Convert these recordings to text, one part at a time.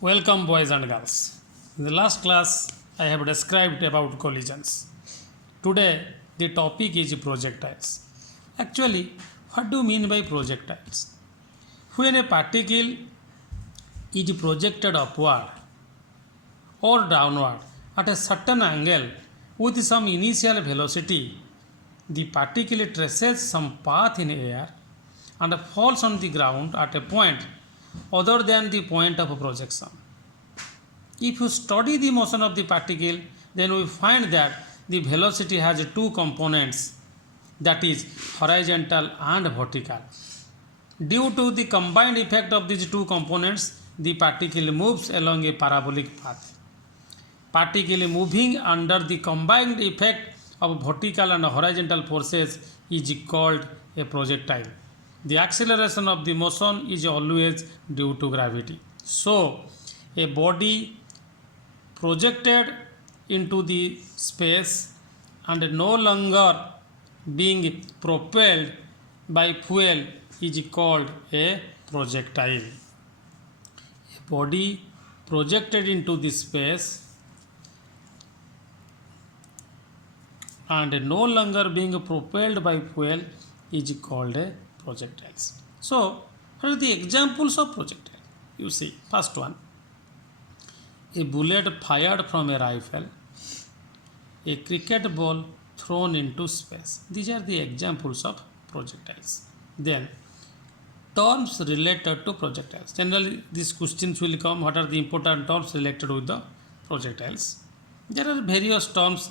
Welcome boys and girls. In the last class I have described about collisions. Today the topic is projectiles. Actually, what do you mean by projectiles? When a particle is projected upward or downward at a certain angle with some initial velocity, the particle traces some path in air and falls on the ground at a point other than the point of projection. If you study the motion of the particle, then we find that the velocity has two components, that is horizontal and vertical. Due to the combined effect of these two components, the particle moves along a parabolic path. Particle moving under the combined effect of vertical and horizontal forces is called a projectile. The acceleration of the motion is always due to gravity. So, a body projected into the space and no longer being propelled by fuel is called a projectile. A body projected into the space and no longer being propelled by fuel is called a projectiles. So, what are the examples of projectile? You see, first one, a bullet fired from a rifle, a cricket ball thrown into space. These are the examples of projectiles. Then, terms related to projectiles. Generally, these questions will come. What are the important terms related with the projectiles? There are various terms: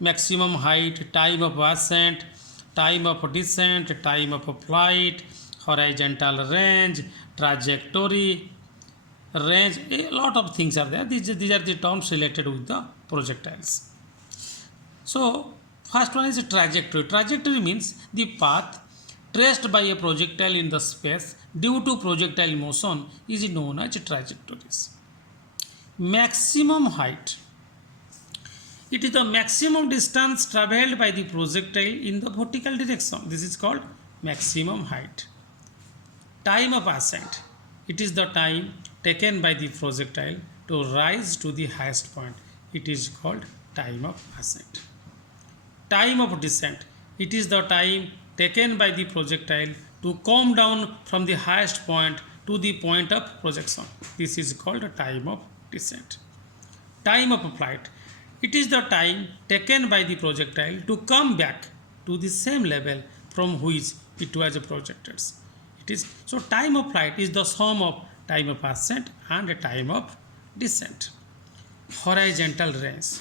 maximum height, time of ascent, time of descent, time of flight, horizontal range, trajectory, range. A lot of things are there. These are the terms related with the projectiles. So, first one is trajectory. Trajectory means the path traced by a projectile in the space due to projectile motion is known as trajectories. Maximum height. It is the maximum distance travelled by the projectile in the vertical direction. This is called maximum height. Time of ascent. It is the time taken by the projectile to rise to the highest point. It is called time of ascent. Time of descent. It is the time taken by the projectile to come down from the highest point to the point of projection. This is called time of descent. Time of flight. It is the time taken by the projectile to come back to the same level from which it was projected. So time of flight is the sum of time of ascent and time of descent. Horizontal range.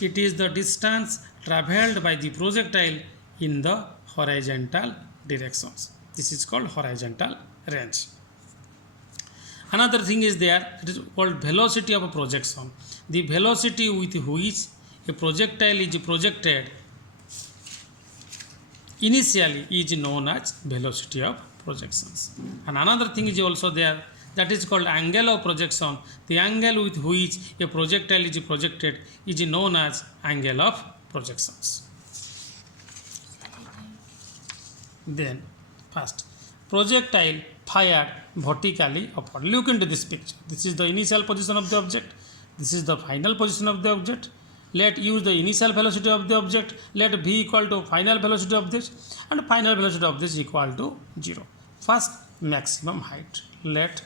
It is the distance travelled by the projectile in the horizontal directions. This is called horizontal range. Another thing is there, it is called velocity of a projection. The velocity with which a projectile is projected initially is known as velocity of projections. And another thing is also there, that is called angle of projection. The angle with which a projectile is projected is known as angle of projections. Then, first, projectile fired vertically upward. Look into this picture. This is the initial position of the object. This is the final position of the object. Let use the initial velocity of the object. Let v equal to final velocity of this, and final velocity of this equal to 0. First, maximum height. Let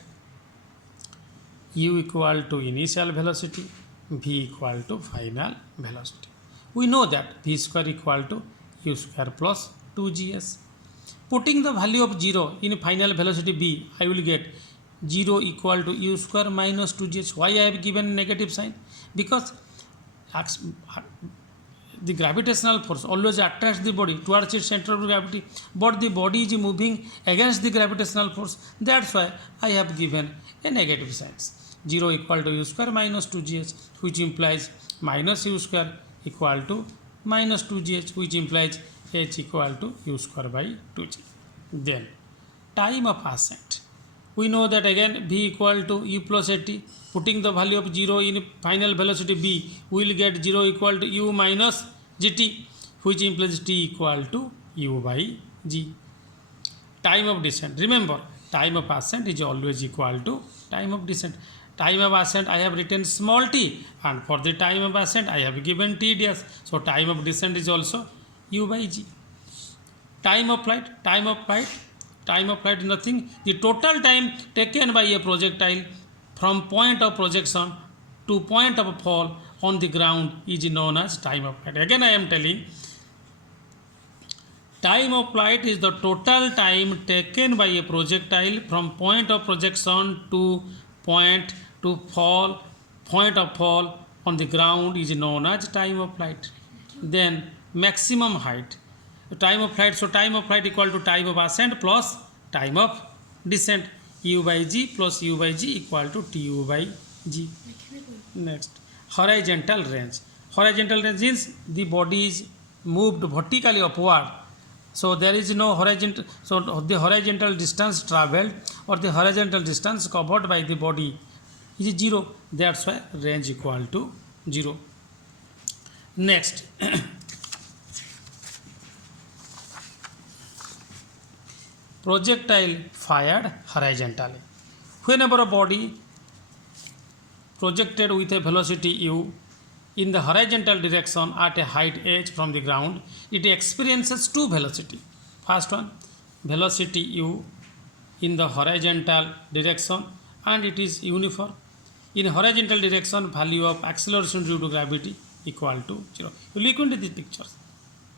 u equal to initial velocity, v equal to final velocity. We know that v square equal to u square plus 2gs. Putting the value of 0 in final velocity v, I will get 0 equal to u square minus 2gs. Why I have given negative sign? Because the gravitational force always attracts the body towards its center of gravity, but the body is moving against the gravitational force. That's why I have given a negative sign. 0 equal to u square minus 2gs, which implies minus u square equal to minus 2gs, which implies h equal to u square by 2g. Then, time of ascent. We know that again v equal to u plus at. Putting the value of 0 in final velocity v, we will get 0 equal to u minus gt, which implies t equal to u by g. Time of descent. Remember, time of ascent is always equal to time of descent. Time of ascent I have written small t, and for the time of ascent I have given t dash. So time of descent is also u by g. Time of flight is nothing. The total time taken by a projectile from point of projection to point of fall on the ground is known as time of flight. Again I am telling, time of flight is the total time taken by a projectile from point of projection to point of fall on the ground is known as time of flight. Then maximum height, time of flight, so time of flight equal to time of ascent plus time of descent, u by g plus u by g equal to tu by g. Next, horizontal range. Horizontal range means the body is moved vertically upward, so there is no horizontal, so the horizontal distance traveled or the horizontal distance covered by the body is 0, that's why range equal to 0. Next, projectile fired horizontally. Whenever a body projected with a velocity u in the horizontal direction at a height h from the ground, it experiences two velocity. First one, velocity u in the horizontal direction and it is uniform. In horizontal direction, value of acceleration due to gravity equal to 0. You look into the pictures.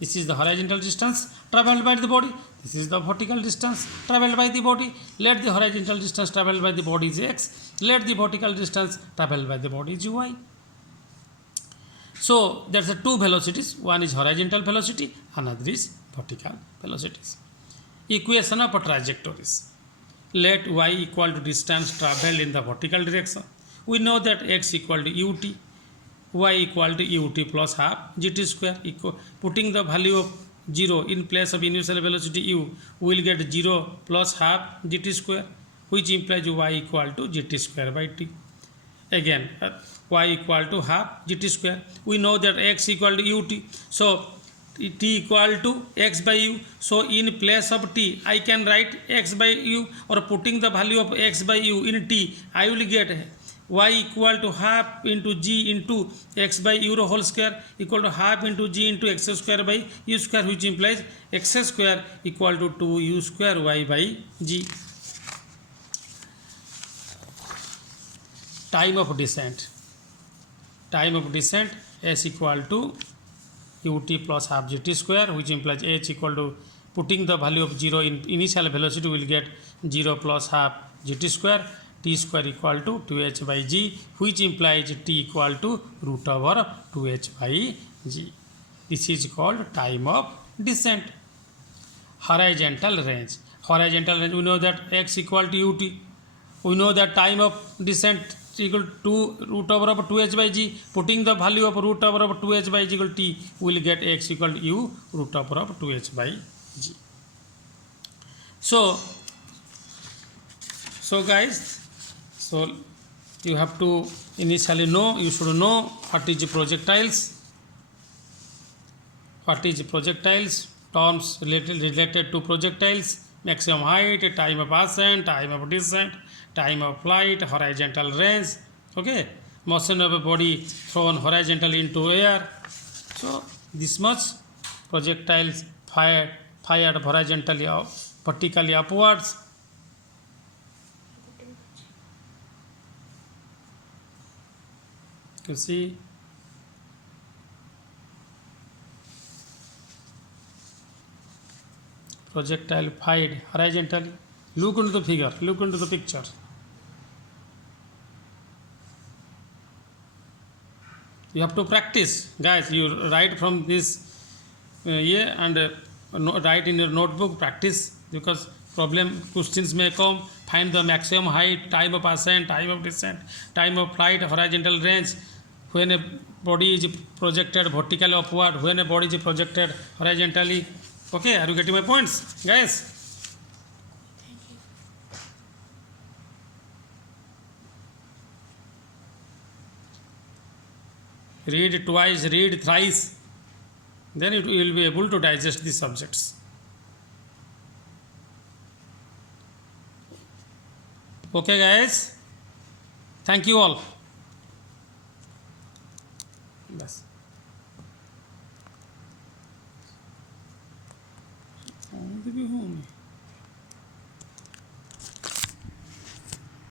This is the horizontal distance travelled by the body. This is the vertical distance travelled by the body. Let the horizontal distance travelled by the body is x. Let the vertical distance travelled by the body is y. So there's a two velocities. One is horizontal velocity, another is vertical velocities. Equation of trajectories. Let y equal to distance travelled in the vertical direction. We know that x equal to ut. Y equal to ut plus half gt square. Putting the value of 0 in place of initial velocity u, we will get 0 plus half gt square, which implies y equal to gt square by t. Again, y equal to half gt square. We know that x equal to ut, so t equal to x by u. So in place of t, I can write x by u, or putting the value of x by u in t, I will get y equal to half into g into x by u whole square equal to half into g into x square by u square, which implies x square equal to 2u square y by g. Time of descent. Time of descent s equal to ut plus half gt square, which implies h equal to, putting the value of 0 in initial velocity, we will get 0 plus half gt square, t square equal to 2h by g, which implies t equal to root over 2h by g. This is called time of descent. Horizontal range. Horizontal range, we know that x equal to ut. We know that time of descent equal to root over of 2h by g. Putting the value of root over of 2h by g equal to t, we will get x equal to u root over of 2h by g. So guys, so you have to initially know, you should know what is projectiles. What is projectiles? Terms related to projectiles: maximum height, time of ascent, time of descent, time of flight, horizontal range. Okay, motion of a body thrown horizontally into air. So this much projectiles fired horizontally, vertically upwards. You see, projectile fired horizontally. Look into the figure, look into the picture. You have to practice, guys. You write from this here and write in your notebook, practice, because problem questions may come. Find the maximum height, time of ascent, time of descent, time of flight, horizontal range. When a body is projected vertically upward, when a body is projected horizontally. Okay, are you getting my points, guys? Read twice, read thrice, then you will be able to digest these subjects. Okay, guys. Thank you all. Yes.